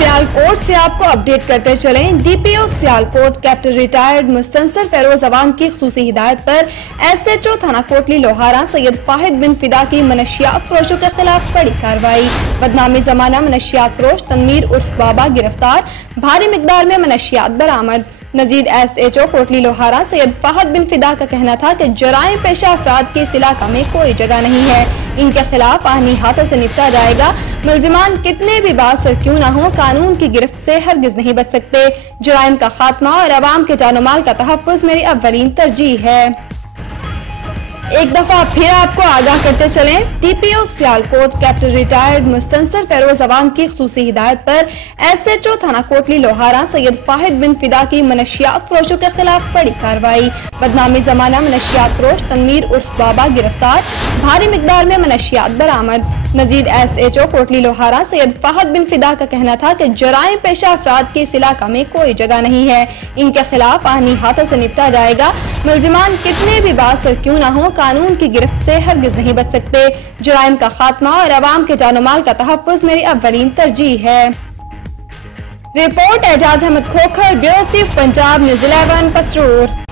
सियालकोट से आपको अपडेट करते चलें। DPO Sialkot captain retired Mustansar Feroz Awan की खुसूसी हिदायत पर एसएचओ थाना कोटली लोहारा सैयद फाहिद बिन फिदा की मनशियात फरोशों के खिलाफ बड़ी कार्रवाई। बदनामी जमाना मनशियात फरोश तनवीर उर्फ बाबा गिरफ्तार, भारी मिकदार में मनशियात बरामद। मजीद एसएचओ कोटली लोहारा सैयद फाहिद बिन फिदा का कहना था कि जराइम पेशा अफराद के इस इलाका में कोई जगह नहीं है, इनके खिलाफ आईनी हाथों से निपटा जाएगा। मुलजिमान कितने भी बासर क्यों न हो, कानून की गिरफ्त से हरगिज नहीं बच सकते। जराइम का खात्मा और अवाम के जानो माल का तहफ़्फ़ुज़ मेरी अव्वलीन तरजीह है। एक दफा फिर आपको आगाह करते चलें। DPO Sialkot captain retired Mustansar Feroz Awan की खुसूसी हिदायत पर एसएचओ थाना कोटली लोहारा सैयद फाहिद बिन फिदा की मनशियात फरोशों के खिलाफ बड़ी कार्रवाई। बदनामी जमाना मनशियात फरोश तनवीर उर्फ बाबा गिरफ्तार, भारी मिकदार में मनशियात बरामद। मजीद एसएचओ कोटली लोहारा सैयद फाहिद बिन फिदा का कहना था कि जराइम पेशा अफराद के इस इलाका में कोई जगह नहीं है, इनके खिलाफ आईनी हाथों से निपटा जाएगा। मुलजिमान कितने भी बासर क्यों न हो, कानून की गिरफ्त से हरगिज नहीं बच सकते। जराइम का खात्मा और अवाम के जानो माल का तहफ़्फ़ुज़ मेरी अव्वलीन तरजीह है। Report Ejaz Ahmed Khokhar, bureau chief Punjab news 11 Pasrur.